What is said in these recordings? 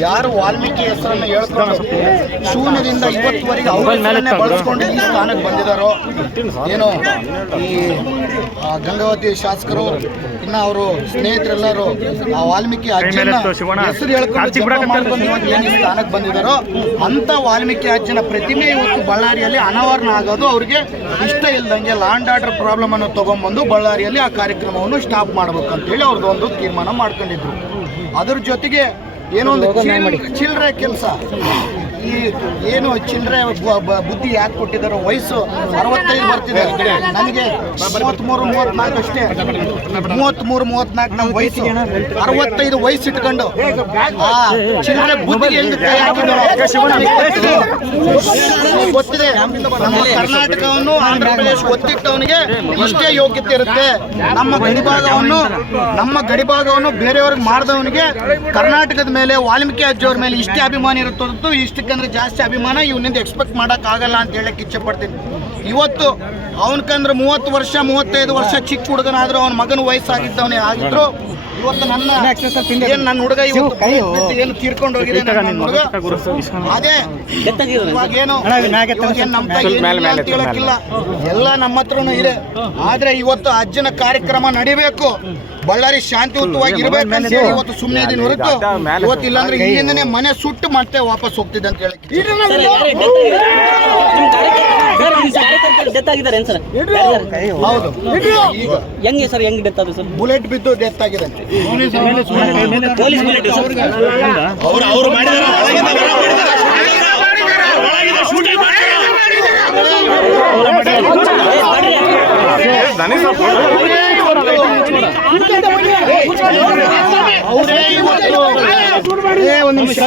ಯಾರು ವಾಲ್ಮೀಕಿ ಹೆಸರನ್ನು ಹೇಳ್ಕೊಂಡು ಶೂನ್ಯದಿಂದ ಇವತ್ತುವರೆಗೆ ಹೆಸರನ್ನೇ ಬಳಸ್ಕೊಂಡು ಈ ಸ್ಥಾನಕ್ಕೆ ಬಂದಿದ್ದಾರೋ ಏನು ಈ ಗಂಗಾವತಿ ಶಾಸಕರು ಇನ್ನು ಅವರು ಸ್ನೇಹಿತರೆಲ್ಲರೂ ಆ ವಾಲ್ಮೀಕಿ ಅಜ್ಜನ ಹೆಸರು ಹೇಳ್ಕೊಂಡು ಮಾಡ್ಕೊಂಡು ಇವತ್ತು ಏನು ಸ್ಥಾನಕ್ಕೆ ಬಂದಿದ್ದಾರೋ ಅಂಥ ವಾಲ್ಮೀಕಿ ಅಜ್ಜನ ಪ್ರತಿಮೆ ಇವತ್ತು ಬಳ್ಳಾರಿಯಲ್ಲಿ ಅನಾವರಣ ಆಗೋದು ಅವರಿಗೆ ಇಷ್ಟ ಇಲ್ದಂಗೆ ಲ್ಯಾಂಡ್ ಆರ್ಡರ್ ಪ್ರಾಬ್ಲಮ್ ಅನ್ನು ತಗೊಂಡ್ಬಂದು ಬಳ್ಳಾರಿಯಲ್ಲಿ ಆ ಕಾರ್ಯಕ್ರಮವನ್ನು ಸ್ಟಾಪ್ ಮಾಡ್ಬೇಕು ಅಂತೇಳಿ ಅವ್ರದ್ದು ಒಂದು ತೀರ್ಮಾನ ಮಾಡ್ಕೊಂಡಿದ್ರು. ಅದ್ರ ಜೊತೆಗೆ ಏನೋ ಒಂದು ಚಿಲ್- ಚಿಲ್ಲರೆ ಕೆಲಸ. ಈ ಏನು ಚಿಲ್ಲರೆ ಬುದ್ಧಿ ಯಾಕೆ ಕೊಟ್ಟಿದ್ದಾರೆ, ವಯಸ್ಸು ಅರವತ್ತೈದು ಬರ್ತಿದೆ. ನನಗೆ ಮೂವತ್ತ್ಮೂರು ಮೂವತ್ನಾಲ್ಕು ಅಷ್ಟೇ. ಮೂವತ್ತ್ಮೂರು ಮೂವತ್ನಾಲ್ಕು ನಮ್ಮ ವಯಸ್ಸು. ಅರವತ್ತೈದು ವಯಸ್ಸು ಇಟ್ಕೊಂಡು ಚಿಲ್ಲರೆ ಬುದ್ಧಿ ಗೊತ್ತಿದೆ. ನಮ್ಮ ಕರ್ನಾಟಕವನ್ನು ಆಂಧ್ರ ಪ್ರದೇಶ ಗೊತ್ತಿಟ್ಟವನಿಗೆ ಇಷ್ಟೇ ಯೋಗ್ಯತೆ ಇರುತ್ತೆ. ನಮ್ಮ ಗಡಿಭಾಗವನ್ನು ನಮ್ಮ ಗಡಿಭಾಗವನ್ನು ಬೇರೆಯವ್ರಿಗೆ ಮಾಡಿದವನಿಗೆ ಕರ್ನಾಟಕದ ಮೇಲೆ ವಾಲ್ಮೀಕಿ ಅಜ್ಜಿಯವ್ರ ಮೇಲೆ ಇಷ್ಟೇ ಅಭಿಮಾನ ಇರುತ್ತೆ ಹೊರತು ಇಷ್ಟಕ್ಕಂದ್ರೆ ಜಾಸ್ತಿ ಅಭಿಮಾನ ಇವನಿಂದ ಎಕ್ಸ್ಪೆಕ್ಟ್ ಮಾಡಕ್ ಆಗಲ್ಲ ಅಂತ ಹೇಳಕ್ ಇಚ್ಛೆ ಪಡ್ತೀನಿ ಇವತ್ತು ಅವನಕಂದ್ರೆ ಮೂವತ್ತು ವರ್ಷ ಮೂವತ್ತೈದು ವರ್ಷ ಚಿಕ್ಕ ಹುಡುಗನಾದ್ರೂ ಅವನ ಮಗನ ವಯಸ್ಸಾಗಿದ್ದವನೇ ಆಗಿದ್ರು ಇವತ್ತು ನನ್ನ ಏನ್ ನನ್ನ ಹುಡುಗ ಇವತ್ತು ಏನು ತೀರ್ಕೊಂಡು ಹೋಗಿದೆ ನನ್ನ ಹುಡುಗ? ಅದೇ ಇವಾಗ ಏನು ನಮ್ಮ ಹೇಳಕ್ಕಿಲ್ಲ ಎಲ್ಲ ನಮ್ಮ ಹತ್ರನೂ ಇದೆ. ಆದ್ರೆ ಇವತ್ತು ಅಜ್ಜನ ಕಾರ್ಯಕ್ರಮ ನಡಿಬೇಕು. ಬಳ್ಳಾರಿ ಶಾಂತಿಯುತವಾಗಿ ಇರ್ಬೇಕಂತ ಹೇಳಿ ಇವತ್ತು ಸುಮ್ಮನೆ ಇದೀನಿ ಹೊರತು ಇವತ್ತು ಇಲ್ಲಾಂದ್ರೆ ಇಲ್ಲಿಂದನೇ ಮನೆ ಸುಟ್ಟು ಮತ್ತೆ ವಾಪಸ್ ಹೋಗ್ತಿದ್ದೆ ಅಂತ ಹೇಳಿ ಡೆತ್ ಆಗಿದ್ದಾರೆ ಸರ್ ಹೌದು ಈಗ ಹೆಂಗೆ ಸರ್ ಹೆಂಗ್ ಡೆತ್ ಅದು ಸರ್ ಬುಲೆಟ್ ಬಿದ್ದು ಡೆತ್ ಆಗಿದೆ ಪೊಲೀಸ್ ಮಿಲಿಟರಿ ಸರ್ ಅವ್ರು ಅವ್ರು ಮಾಡಿದಾರೆ ಅವರೇ ಇವತ್ತು ಏ, ಒಂದ್ ನಿಮಿಷ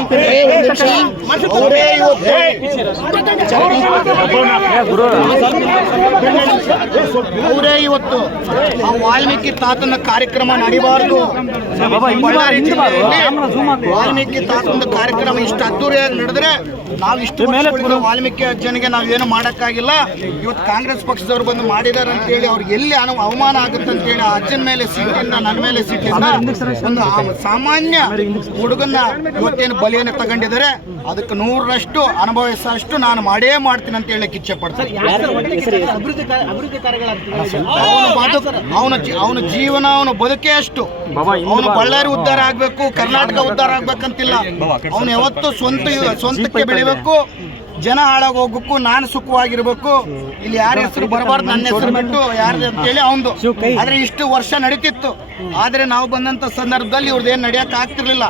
ಅವರೇ ಇವತ್ತು. ಅವರೇ ಇವತ್ತು. ಆ ವಾಲ್ಮೀಕಿ ತಾತನ ಕಾರ್ಯಕ್ರಮ ನಡಿಬಾರ್ದು ವಾಲ್ಮೀಕಿ ತಾತನ ಕಾರ್ಯಕ್ರಮ ಇಷ್ಟು ಅದ್ದೂರಿಯಾಗಿ ನಡೆದ್ರೆ ನಾವು ಇಷ್ಟು ವಾಲ್ಮೀಕಿ ಅಜ್ಜನಿಗೆ ನಾವು ಏನು ಮಾಡೋಕ್ಕಾಗಿಲ್ಲ. ಇವತ್ತು ಕಾಂಗ್ರೆಸ್ ಪಕ್ಷದವ್ರು ಬಂದು ಮಾಡಿದ್ದಾರೆ ಅಂತೇಳಿ ಅವ್ರಿಗೆ ಎಲ್ಲಿ ಅನು ಅವಮಾನ ಆಗುತ್ತೆ ಅಂತೇಳಿ ಹೇಳಿ ಅಜ್ಜನ ಮೇಲೆ ಸಿಟ್ಟಿಂದ ನನ್ನ ಮೇಲೆ ಸಿಟ್ಟಿಂದ ಒಂದು ಸಾಮಾನ್ಯ ಹುಡುಗನ್ನ ಇವತ್ತೇನು ಬಲಿಯನ್ನು ತಗೊಂಡಿದ್ದಾರೆ ಅದಕ್ಕೆ ನೂರರಷ್ಟು ಅನುಭವಿಸೋಷ್ಟು ನಾನು ಮಾಡೇ ಮಾಡ್ತೀನಿ ಅಂತ ಹೇಳಕ್ಕೆ ಇಚ್ಛೆ ಪಡ್ತೀನಿ. ಅವನ ಅವನ ಜೀವನ ಅವನ ಬದುಕೇ ಅಷ್ಟು. ಅವನು ಬಳ್ಳಾರಿ ಉದ್ಧಾರ ಆಗ್ಬೇಕು ಕರ್ನಾಟಕ ಉದ್ಧಾರ ಆಗ್ಬೇಕಂತಿಲ್ಲ. ಅವನು ಯಾವತ್ತು ಸ್ವಂತ ಸ್ವಂತಕ್ಕೆ ಬೆಳಿಬೇಕು ಜನ ಹಾಳಾಗಿ ಹೋಗ್ಬೇಕು ನಾನು ಸುಖವಾಗಿರ್ಬೇಕು. ಇಲ್ಲಿ ಯಾರ ಹೆಸರು ಬರಬಾರ್ದು ನನ್ನ ಹೆಸರು ಬಿಟ್ಟು ಯಾರ್ದು ಅಂತೇಳಿ ಅವನು ಆದ್ರೆ ಇಷ್ಟು ವರ್ಷ ನಡೀತಿತ್ತು. ಆದ್ರೆ ನಾವು ಬಂದಂತ ಸಂದರ್ಭದಲ್ಲಿ ಇವ್ರದ್ದು ಏನು ನಡೆಯಕ್ಕೆ ಆಗ್ತಿರ್ಲಿಲ್ಲ.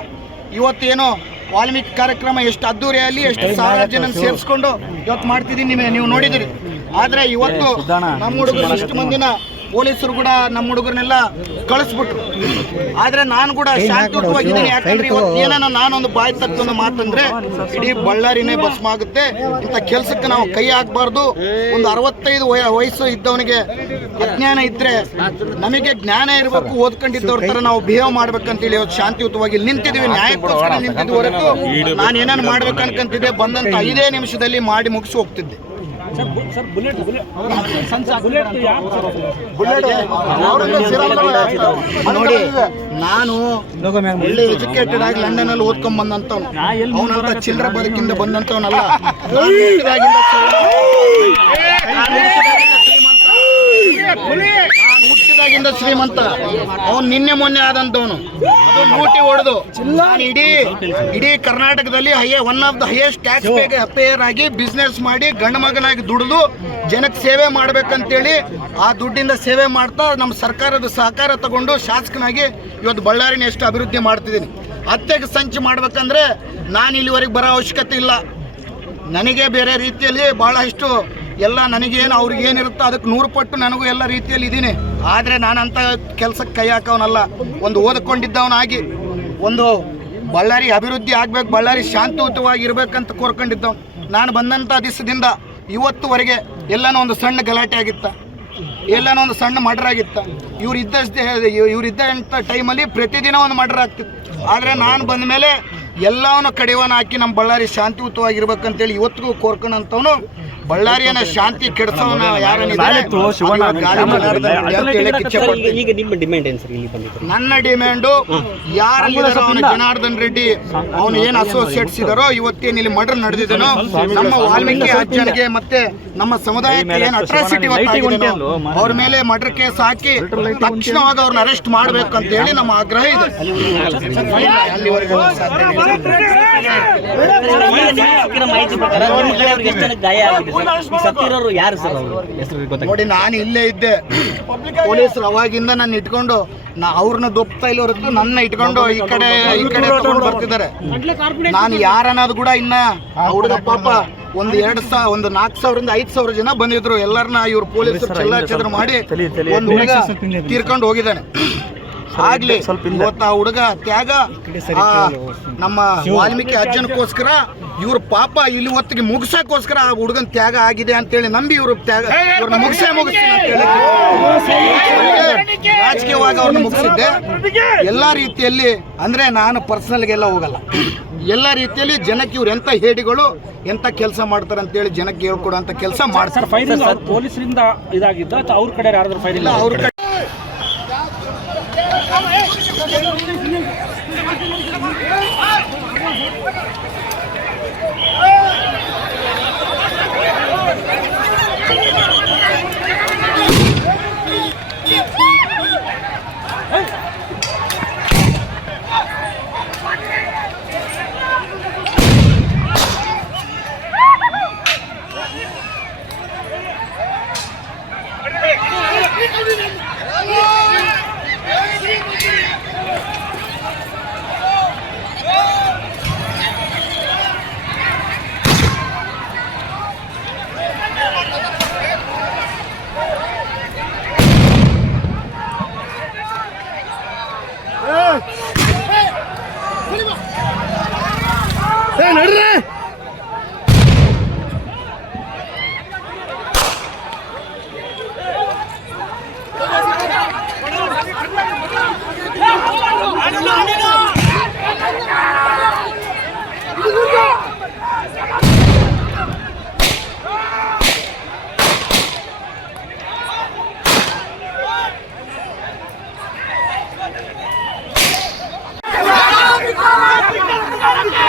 ಇವತ್ತೇನೋ ವಾಲ್ಮೀಕಿ ಕಾರ್ಯಕ್ರಮ ಎಷ್ಟು ಅದ್ದೂರಿಯಲ್ಲಿ ಎಷ್ಟು ಸಾವಿರ ಜನ ಸೇರಿಸ್ಕೊಂಡು ಇವತ್ತು ಮಾಡ್ತಿದ್ದೀನಿ ನೀವು ನೋಡಿದಿರಿ. ಆದ್ರೆ ಇವತ್ತು ನಮ್ಮ ಹುಡುಗರು ಇಷ್ಟು ಮಂದಿನ ಪೊಲೀಸರು ಕೂಡ ನಮ್ಮ ಹುಡುಗರನ್ನೆಲ್ಲ ಕಳಿಸ್ಬಿಟ್ರು. ಆದ್ರೆ ನಾನು ಕೂಡ ಶಾಂತಿಯುತವಾಗಿದ್ದೀನಿ. ಯಾಕಂದ್ರೆ ಇವತ್ತು ಏನಾನ ನಾನೊಂದು ಬಾಯಿ ತಕ್ಕೊಂಡು ಮಾತಂದ್ರೆ ಇಡೀ ಬಳ್ಳಾರಿನೇ ಭಸ್ಮ ಆಗುತ್ತೆ. ಇಂಥ ಕೆಲ್ಸಕ್ಕೆ ನಾವು ಕೈ ಹಾಕ್ಬಾರ್ದು. ಒಂದು ಅರವತ್ತೈದು ವಯ- ವಯಸ್ಸು ಇದ್ದವನಿಗೆ ಅಜ್ಞಾನ ಇದ್ರೆ ನಮಗೆ ಜ್ಞಾನ ಇರಬೇಕು ಓದ್ಕೊಂಡಿದ್ದವ್ರ ತರ ನಾವು ಬಿಹೇವ್ ಮಾಡ್ಬೇಕಂತೇಳಿ ಇವತ್ತು ಶಾಂತಿಯುತವಾಗಿ ನಿಂತಿದ್ದೀವಿ. ನ್ಯಾಯಕ್ಕೋಸ್ಕರ ನಿಂತಿದ್ದು ಹೊರತು ನಾನು ಏನೇನು ಮಾಡ್ಬೇಕು ಅನ್ಕಂತಿದ್ದೆ ಬಂದಂತ ಐದೇ ನಿಮಿಷದಲ್ಲಿ ಮಾಡಿ ಮುಗಿಸಿ ಹೋಗ್ತಿದ್ದೆ. ನೋಡಿ ನಾನು ಒಳ್ಳೆ ಎಜುಕೇಟೆಡ್ ಆಗಿ ಲಂಡನ್ ಅಲ್ಲಿ ಓದ್ಕೊಂಡ್ ಬಂದಂತವ್ನು ಅವನಂತ ಚಿಲ್ಲರೆ ಬದುಕಿಂದ ಬಂದಂತವನಲ್ಲ ನಾನು ಹುಟ್ಟಿದಾಗಿಂದ ಶ್ರೀಮಂತ. ಅವನು ನಿನ್ನೆ ಮೊನ್ನೆ ಆದಂತವನು ಅದು ಲೂಟಿ ಹೊಡೆದು ಇಡೀ ಇಡೀ ಕರ್ನಾಟಕದಲ್ಲಿ ಹೈಯೆ one of the highest tax payer ಆಗಿ ಬಿಸ್ನೆಸ್ ಮಾಡಿ ಗಂಡು ಮಗನಾಗಿ ದುಡಿದು ಜನಕ್ಕೆ ಸೇವೆ ಮಾಡ್ಬೇಕಂತೇಳಿ ಆ ದುಡ್ಡಿಂದ ಸೇವೆ ಮಾಡ್ತಾ ನಮ್ಮ ಸರ್ಕಾರದ ಸಹಕಾರ ತಗೊಂಡು ಶಾಸಕನಾಗಿ ಇವತ್ತು ಬಳ್ಳಾರಿನ ಎಷ್ಟು ಅಭಿವೃದ್ಧಿ ಮಾಡ್ತಿದ್ದೀನಿ. ಹತ್ಯೆಗೆ ಸಂಚು ಮಾಡ್ಬೇಕಂದ್ರೆ ನಾನು ಇಲ್ಲಿವರೆಗೆ ಬರೋ ಅವಶ್ಯಕತೆ ಇಲ್ಲ. ನನಗೆ ಬೇರೆ ರೀತಿಯಲ್ಲಿ ಭಾಳಷ್ಟು ಎಲ್ಲ ನನಗೇನು, ಅವ್ರಿಗೇನಿರುತ್ತೋ ಅದಕ್ಕೆ ನೂರು ಪಟ್ಟು ನನಗೂ ಎಲ್ಲ ರೀತಿಯಲ್ಲಿ ಇದ್ದೀನಿ. ಆದರೆ ನಾನಂತ ಕೆಲಸಕ್ಕೆ ಕೈ ಹಾಕೋನಲ್ಲ ಒಂದು ಓದ್ಕೊಂಡಿದ್ದವನಾಗಿ, ಒಂದು ಬಳ್ಳಾರಿ ಅಭಿವೃದ್ಧಿ ಆಗ್ಬೇಕು, ಬಳ್ಳಾರಿ ಶಾಂತಿಯುತವಾಗಿರ್ಬೇಕಂತ ಕೋರ್ಕೊಂಡಿದ್ದವನು. ನಾನು ಬಂದಂಥ ದಿವಸದಿಂದ ಇವತ್ತುವರೆಗೆ ಎಲ್ಲನೂ ಒಂದು ಸಣ್ಣ ಗಲಾಟೆ ಆಗಿತ್ತ. ಎಲ್ಲನೂ ಒಂದು ಸಣ್ಣ ಮರ್ಡರ್ ಆಗಿತ್ತ. ಇವ್ರು ಇದ್ದಷ್ಟೇ ಇವ್ರು ಇದ್ದಂಥ ಟೈಮಲ್ಲಿ ಪ್ರತಿದಿನ ಒಂದು ಮರ್ಡರ್ ಆಗ್ತಿತ್ತು. ಆದರೆ ನಾನು ಬಂದ ಮೇಲೆ ಎಲ್ಲವನ್ನು ಕಡಿವನ್ನು ಹಾಕಿ ನಮ್ಮ ಬಳ್ಳಾರಿ ಶಾಂತಿಯುತವಾಗಿರ್ಬೇಕಂತೇಳಿ ಇವತ್ತಿಗೂ ಕೋರ್ಕೊಂಡಂಥವನು ಬಳ್ಳಾರಿಯನ್ನ ಶಾಂತಿ ಕೆಡಿಸೋನ ನನ್ನ ಡಿಮ್ಯಾಂಡು ಅವನ ಜನಾರ್ದನ್ ರೆಡ್ಡಿ ಅವನು ಏನ್ ಅಸೋಸಿಯೇಟ್ಸ್ ಇದಾರೋ ಇವತ್ತೇನು ಇಲ್ಲಿ ಮರ್ಡರ್ ನಡೆದಿದ್ದೇನೋ ನಮ್ಮ ವಾಲ್ಮೀಕಿ ಅಜ್ಜನಿಗೆ ಮತ್ತೆ ನಮ್ಮ ಸಮುದಾಯಕ್ಕೆ ಏನ್ ಅಟ್ರಾಸಿಟಿ ಅವ್ರ ಮೇಲೆ ಮರ್ಡರ್ ಕೇಸ್ ಹಾಕಿ ತಕ್ಷಣವಾಗಿ ಅವ್ರನ್ನ ಅರೆಸ್ಟ್ ಮಾಡ್ಬೇಕು ಅಂತ ಹೇಳಿ ನಮ್ಮ ಆಗ್ರಹ ಇದೆ. ಅಲ್ಲಿವರೆಗೂ ಮಾಹಿತಿ ಪ್ರಕಾರ ನಿಮ್ಮ ಕಡೆ ಅವ್ರಿಗೆ ಎಷ್ಟು ಜನಕ್ಕೆ ಗಾಯ ಆಗಿದೆ ಸತ್ತಿರೋರು ಯಾರು ಸರ್ ಅವರು? ಹೆಸರು ಗೊತ್ತಾಗ ನೋಡಿ ನಾನು ಇಲ್ಲೇ ಇದ್ದೆ. ಪೊಲೀಸರು ಅವಾಗಿಂದ ನನ್ನ ಇಟ್ಕೊಂಡು ನಾ ಅವ್ರನ್ನ ದೊಪ್ತಾ ಇಲ್ಲ ಹೊರತು ನನ್ನ ಇಟ್ಕೊಂಡು ಈ ಕಡೆ ಈ ಕಡೆ ತಗೊಂಡು ಬರ್ತಿದ್ದಾರೆ. ನಾನು ಯಾರನ್ನೋದು ಕೂಡ ಇನ್ನ ಆ ಹುಡುಗ ಪಾಪ ಒಂದು ಎರಡು ಸಾವಿರ ಒಂದು ನಾಲ್ಕು ಸಾವಿರದಿಂದ ಐದು ಸಾವಿರ ಜನ ಬಂದಿದ್ರು. ಎಲ್ಲರನ್ನ ಇವ್ರು ಪೊಲೀಸರು ಚೆಲ್ಲಾಚದ್ರ ಮಾಡಿ ಒಂದು ಹುಡುಗ ತೀರ್ಕೊಂಡು ಹೋಗಿದ್ದಾನೆ. ಆಗ್ಲಿ ಇವತ್ತು ಆ ಹುಡುಗ ತ್ಯಾಗ ನಮ್ಮ ವಾಲ್ಮೀಕಿ ಅಜ್ಜನಕ್ಕೋಸ್ಕರ ಇವ್ರ ಪಾಪ ಇಲ್ಲಿ ಹೊತ್ತಿಗೆ ಮುಗಿಸೋಕ್ಕೋಸ್ಕರ ಆ ಹುಡುಗನ್ ತ್ಯಾಗ ಆಗಿದೆ ಅಂತೇಳಿ ನಂಬಿ ಇವ್ರ ತ್ಯಾಗ ಇವ್ರನ್ನ ಮುಗಿಸೇ ಮುಗಿಸ್ತೀನಿ ಅಂತ ಹೇಳಿ ರಾಜಕೀಯವಾಗಿ ಅವ್ರನ್ನ ಮುಗಿಸಿದ್ದೆ. ಎಲ್ಲ ರೀತಿಯಲ್ಲಿ ಅಂದ್ರೆ ನಾನು ಪರ್ಸನಲ್ಗೆಲ್ಲ ಹೋಗಲ್ಲ. ಎಲ್ಲ ರೀತಿಯಲ್ಲಿ ಜನಕ್ಕೆ ಇವ್ರು ಎಂತ ಹೇಡಿಗಳು ಎಂತ ಕೆಲಸ ಮಾಡ್ತಾರೆ ಅಂತೇಳಿ ಜನಕ್ಕೆ ಹೇಳ್ಕೊಡುವಂತ ಕೆಲಸ ಮಾಡ್ತಾರೆ. ಪೊಲೀಸರಿಂದ ಇದಾಗಿದ್ದ ಅವ್ರ ಕಡೆ ಯಾರಾದ್ರೂ ಫೈಲ್ ಇಲ್ಲ ಅವ್ರ ಕಡೆ ನಡ್ರೆ Come on, come on, come on, come on.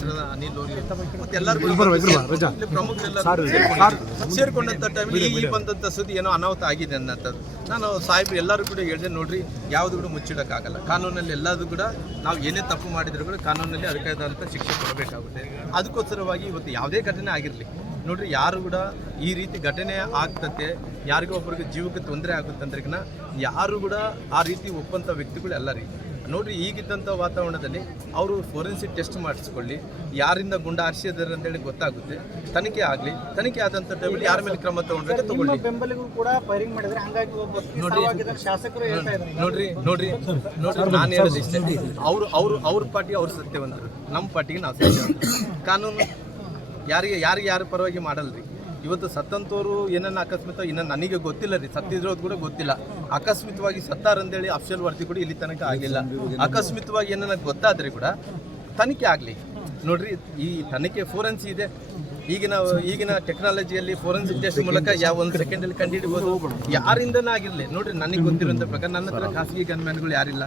ಅಧ್ಯಕ್ಷರಾದ ಅನಿಲ್ ಮತ್ತೆ ಎಲ್ಲರಿಗೂ ಟೈಮಲ್ಲಿ ಈ ಬಂದಂತ ಸುದ್ದಿ ಏನೋ ಅನಾಹುತ ಆಗಿದೆ ಅನ್ನೋಂಥದ್ದು ನಾನು ಸಾಹೇಬ್ರು ಎಲ್ಲರೂ ಕೂಡ ಹೇಳಿದೆ ನೋಡ್ರಿ ಯಾವ್ದು ಕೂಡ ಮುಚ್ಚಿಡಕ್ಕಾಗಲ್ಲ. ಕಾನೂನಲ್ಲಿ ಎಲ್ಲದೂ ಕೂಡ ನಾವು ಏನೇ ತಪ್ಪು ಮಾಡಿದ್ರು ಕೂಡ ಕಾನೂನಲ್ಲಿ ಅದಕ್ಕಾದಂಥ ಶಿಕ್ಷೆ ಕೊಡಬೇಕಾಗುತ್ತೆ. ಅದಕ್ಕೋಸ್ಕರವಾಗಿ ಇವತ್ತು ಯಾವುದೇ ಘಟನೆ ಆಗಿರಲಿ ನೋಡ್ರಿ ಯಾರು ಕೂಡ ಈ ರೀತಿ ಘಟನೆ ಆಗ್ತತೆ ಯಾರಿಗೋ ಒಬ್ಬರಿಗೆ ಜೀವಕ್ಕೆ ತೊಂದರೆ ಆಗುತ್ತೆ ಅಂದ್ರೆ ಯಾರು ಕೂಡ ಆ ರೀತಿ ಒಪ್ಪಂಥ ವ್ಯಕ್ತಿಗಳು ಎಲ್ಲ ರೀ ನೋಡ್ರಿ ಈಗಿದ್ದಂಥ ವಾತಾವರಣದಲ್ಲಿ ಅವರು ಫೋರೆನ್ಸಿಕ್ ಟೆಸ್ಟ್ ಮಾಡಿಸ್ಕೊಳ್ಳಿ ಯಾರಿಂದ ಗುಂಡ ಹಾರಿಸಿದ್ದಾರೆ ಅಂತೇಳಿ ಗೊತ್ತಾಗುತ್ತೆ. ತನಿಖೆ ಆಗಲಿ ತನಿಖೆ ಆದಂಥ ಟೈಮಲ್ಲಿ ಯಾರ ಮೇಲೆ ಕ್ರಮ ತಗೊಂಡ್ರೆ ತಗೊಳ್ಳಿ. ಬೆಂಬಲಿಗರು ಕೂಡ ಫೈರಿಂಗ್ ಮಾಡಿದ್ರೆ ಹಂಗಾಗಿ ಒಬ್ಬ ನೋಡ್ರಿ ಶಾಸಕರು ನೋಡ್ರಿ ನೋಡ್ರಿ ನೋಡ್ರಿ ನಾನು ಹೇಳೋದು ಇಷ್ಟೇ. ಅವರು ಅವರು ಅವ್ರ ಪಾರ್ಟಿ ಅವ್ರು ಸತ್ಯವಂತರು. ನಮ್ಮ ಪಾರ್ಟಿಗೆ ನಾವು ಸತ್ಯವಂತರು. ಕಾನೂನು ಯಾರಿಗೆ ಯಾರಿಗೆ ಯಾರ ಪರವಾಗಿ ಮಾಡಲ್ರಿ? ಇವತ್ತು ಸತ್ತಂಥವ್ರು ಏನನ್ನ ಅಕಸ್ಮಾತ್ ಇನ್ನ ನನಗೆ ಗೊತ್ತಿಲ್ಲ ರೀ. ಸತ್ತಿದ್ರೋದು ಕೂಡ ಗೊತ್ತಿಲ್ಲ. ಅಕಸ್ಮಿತವಾಗಿ ಸತ್ತಾರಂದೇಳಿ ಅಫ್ಷಲ್ ವರದಿ ಕೂಡ ಇಲ್ಲಿ ತನಕ ಆಗಿಲ್ಲ. ಅಕಸ್ಮಿತವಾಗಿ ಏನನ್ನ ಗೊತ್ತಾದ್ರೆ ಕೂಡ ತನಿಖೆ ಆಗಲಿ. ನೋಡ್ರಿ, ಈ ತನಿಖೆ ಫೋರೆನ್ಸಿ ಇದೆ. ಈಗಿನ ಈಗಿನ ಟೆಕ್ನಾಲಜಿಯಲ್ಲಿ ಫೋರೆನ್ಸಿಕ್ ಟೆಸ್ಟ್ ಮೂಲಕ ಯಾವ ಒಂದು ಸೆಕೆಂಡಲ್ಲಿ ಕಂಡುಹಿಡಿಬೋದು? ಯಾರಿಂದನೇ ಆಗಿರಲಿ. ನೋಡ್ರಿ ನನಗೆ ಗೊತ್ತಿರುವಂತ ಪ್ರಕಾರ ನನ್ನ ಹತ್ರ ಖಾಸಗಿ ಗನ್ಮ್ಯಾನ್ಗಳು ಯಾರಿಲ್ಲ.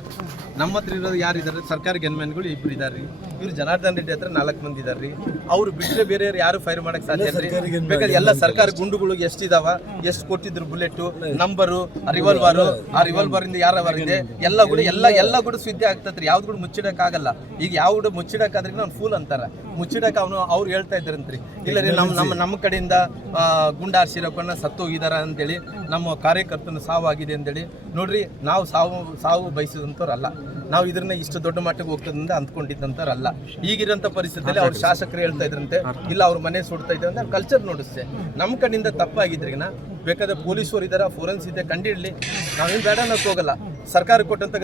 ನಮ್ಮ ಹತ್ರ ಇರೋದು ಯಾರಿದ್ದಾರೆ ಸರ್ಕಾರಿ ಗನ್ಮ್ಯಾನ್ಗಳು ಇಬ್ಬರು ಇದ್ದಾರೆ ರೀ ಇವ್ರು ಜನಾರ್ದನ್ ರೆಡ್ಡಿ ಹತ್ರ ನಾಲ್ಕು ಮಂದಿ ಇದ್ದಾರೆ ರೀ ಅವ್ರು ಬಿಟ್ಟರೆ ಬೇರೆ ಯಾರು ಫೈರ್ ಮಾಡಕ್ ಸಾಧ್ಯ ಇಲ್ಲ ರೀ. ಬೇಕಾದ್ರೆ ಎಲ್ಲ ಸರ್ಕಾರಿ ಗುಂಡುಗಳು ಎಷ್ಟಿದಾವ ಎಷ್ಟು ಕೊಟ್ಟಿದ್ರು ಬುಲೆಟ್ ನಂಬರು ರಿವಾಲ್ವರ್ ಆ ರಿವಾಲ್ವರ್ ಇಂದ ಯಾರ ಇದೆ? ಎಲ್ಲ ಕೂಡ ಎಲ್ಲ ಎಲ್ಲ ಕೂಡ ಸುದ್ದಿ ಆಗ್ತತ್ರಿ. ಯಾವ್ದು ಕೂಡ ಮುಚ್ಚಿಡಕ್ ಆಗಲ್ಲ. ಈಗ ಯಾವ ಮುಚ್ಚಿಡಕ್ ಮುಚ್ಚಿಡಕ್ಕಾದ್ರೆ ಅವ್ನು ಫೂಲ್ ಅಂತಾರ. ಮುಚ್ಚಿಡಕ್ ಅವನು ಅವ್ರು ಹೇಳ್ತಾ ಇದ್ರಂತ್ರಿ ಇಲ್ಲ ರೀ ನಮ್ಮ ನಮ್ಮ ನಮ್ಮ ಕಡೆಯಿಂದ ಗುಂಡಾರ್ ಗುಂಡ ಹಾರಿಸಿರೋಕನ್ನ ಸತ್ತು ಹೋಗಿದಾರ ಅಂತೇಳಿ ನಮ್ಮ ಕಾರ್ಯಕರ್ತನ ಸಾವು ಆಗಿದೆ ಅಂತೇಳಿ ನೋಡ್ರಿ ನಾವು ಸಾವು ಸಾವು ಬಯಸಿದಂಥವ್ರಲ್ಲ. ನಾವು ಇದನ್ನ ಇಷ್ಟು ದೊಡ್ಡ ಮಟ್ಟಕ್ಕೆ ಹೋಗ್ತದಂತ ಅಂದ್ಕೊಂಡಿದ್ದಂಥವ್ರಲ್ಲ. ಈಗಿರೋಂಥ ಪರಿಸ್ಥಿತಿಯಲ್ಲಿ ಅವ್ರ ಶಾಸಕರು ಹೇಳ್ತಾ ಇದ್ರಂತೆ ಇಲ್ಲ ಅವ್ರ ಮನೆ ಸುಡ್ತಾ ಇದ್ದಾರೆ ಅಂತ ಕಲ್ಚರ್ ನೋಡಿಸ್ತೆ. ನಮ್ಮ ಕಡೆಯಿಂದ ತಪ್ಪಾಗಿದ್ರಿಗಿನ ಬೇಕಾದ್ರೆ ಪೊಲೀಸರು ಇದ್ದಾರೆ ಫೋರೆನ್ಸ್ ಇದೆ ಕಂಡಿಡ್ಲಿ. ನಾವೇನು ಬೇಡ ಅನ್ನೋಕೆ ಹೋಗಲ್ಲ. ಸರ್ಕಾರ ಕೊಟ್ಟಂತ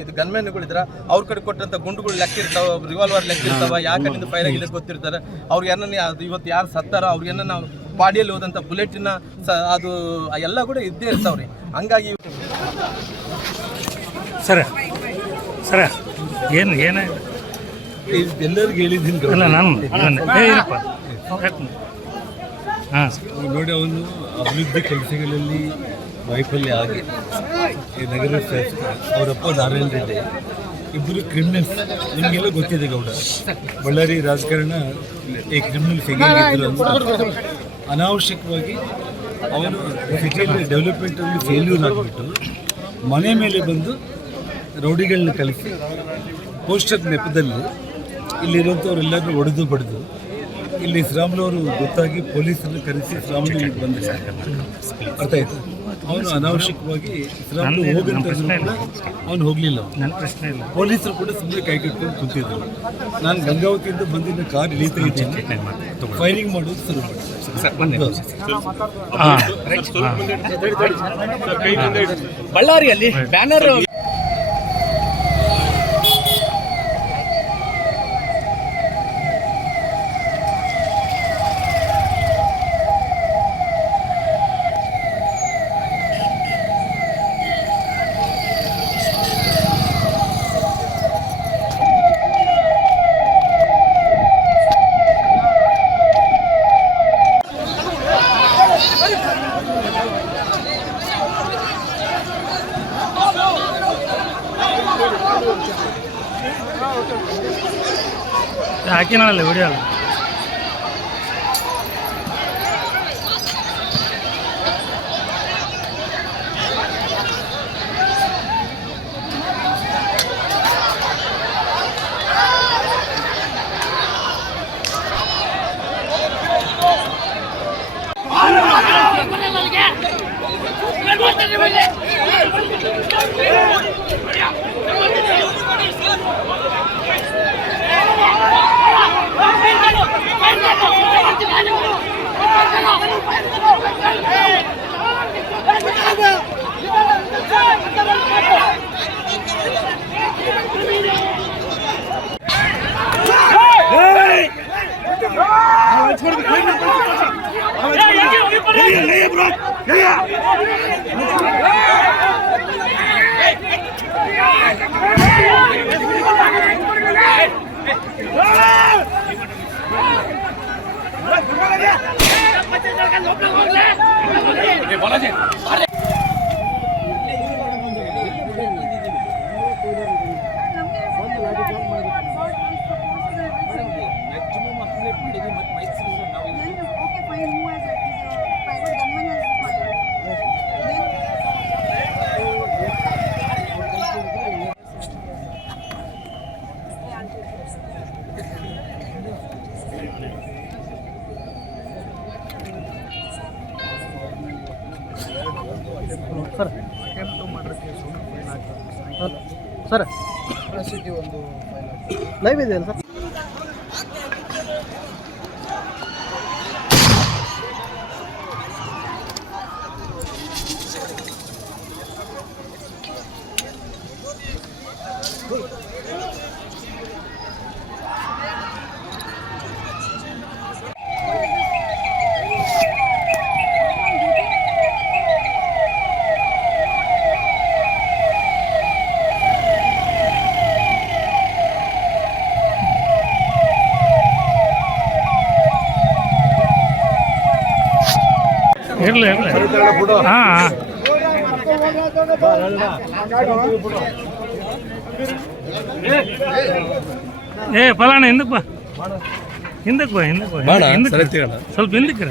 ಇದು ಗನ್ಮ್ಯಾನ್ಗಳಿದ್ರ ಅವ್ರ ಕಡೆ ಕೊಟ್ಟಂತ ಗುಂಡುಗಳು ಲೆಕ್ಕ ಇರ್ತಾವ ರಿವಾಲ್ವರ್ ಲೆಕ್ಕ ಇರ್ತಾವ ಯಾಕಂದ್ರೆ ಫೈರ್ ಆಗಿದೆ ಗೊತ್ತಿರ್ತಾರೆ. ಅವ್ರಿಗೆ ಏನನ್ನ ಅದು ಇವತ್ತು ಯಾರು ಸತ್ತಾರ ಅವ್ರಿಗೆ ಏನನ್ನ ನಾವು ಬಾಡಿಯಲ್ಲಿ ಹೋದಂಥ ಬುಲೆಟಿನ ಸ ಅದು ಎಲ್ಲ ಕೂಡ ಇದ್ದೇ ಇರ್ತಾವ್ರಿ. ಹಂಗಾಗಿ ಸರ ಸರ ಏನು ಏನು? ಎಲ್ಲರಿಗೂ ಹೇಳಿದ್ದೀನಿ ಹಾಂ. ನೋಡಿ ಅವನು ಅಭಿವೃದ್ಧಿ ಕೆಲಸಗಳಲ್ಲಿ ವೈಫಲ್ಯ ಆಗಿ ಈ ನಗರ ಅವರಪ್ಪ ನಾರಾಯಣ ರೆಡ್ಡಿ ಇಬ್ಬರು ಕ್ರಿಮಿನಲ್ಸ್ ನಿಮಗೆಲ್ಲ ಗೊತ್ತಿದೆ ಗೌಡ. ಬಳ್ಳಾರಿ ರಾಜಕಾರಣ ಈ ಕ್ರಿಮಿನಲ್ ಅಂತ. ಅನಾವಶ್ಯಕವಾಗಿ ಅವನು ಸಿಟಿಯಲ್ಲಿ ಡೆವಲಪ್ಮೆಂಟಲ್ಲಿ ಫೇಲ್ಯೂರ್ ಆಗಿಬಿಟ್ಟು ಮನೆ ಮೇಲೆ ಬಂದು ರೌಡಿಗಳನ್ನ ಕಲಿಸಿ ಪೋಸ್ಟರ್ ನೆಪದಲ್ಲಿ ಇಲ್ಲಿರುವಂಥವ್ರೆಲ್ಲರೂ ಒಡೆದು ಬಡಿದು ಇಲ್ಲಿ ಅವರು ಗೊತ್ತಾಗಿ ಪೊಲೀಸರನ್ನು ಕರೆಸಿ ಶ್ರೀರಾಮುಲು ಇಲ್ಲಿಗೆ ಬಂದ ಅರ್ಥ ಆಯ್ತು? ಅವನು ಅನಾವಶ್ಯಕವಾಗಿ ಶ್ರೀರಾಮುಲು ಹೋಗಿದ್ದ ಹೋಗಂತ ಇಲ್ಲ. ಅವನು ಹೋಗಲಿಲ್ಲ ನನ್ನ ಪ್ರಶ್ನೆ ಇಲ್ಲ. ಪೊಲೀಸರು ಕೂಡ ಸುಮ್ಮನೆ ಕೈ ಕಟ್ಕೊಂಡು ಕುಂತಿದ್ರು. ನಾನು ಗಂಗಾವತಿಯಿಂದ ಬಂದಿದ್ದ ಕಾರ್ ಇಳಿತಾ ಇದ್ದೀನಿ ಫೈರಿಂಗ್ ಮಾಡೋದು ಶುರು ಮಾಡಿದೆ ಬಳ್ಳಾರಿಯಲ್ಲಿ ಬ್ಯಾನರ್ ಹಾಕಿನಲ್ಲ ವಿಡಿಯೋ ಅಲ್ಲ Okay, ಲೈವ್ ಇದೆ ಇರ್ಲಿ ಇರ್ಲಿ ಹಾ ಹಾ. ಏ ಫಲಾಣ ಹಿಂದಕ್ಕೆ ಬಾ ಹಿಂದಕ್ಕೆ ಬಾ ಹಿಂದಕ್ಕೆ ಬಾ ಹಿಂದಕ್ಕೆ ಸ್ವಲ್ಪ ಹಿಂದಕ್ಕೆ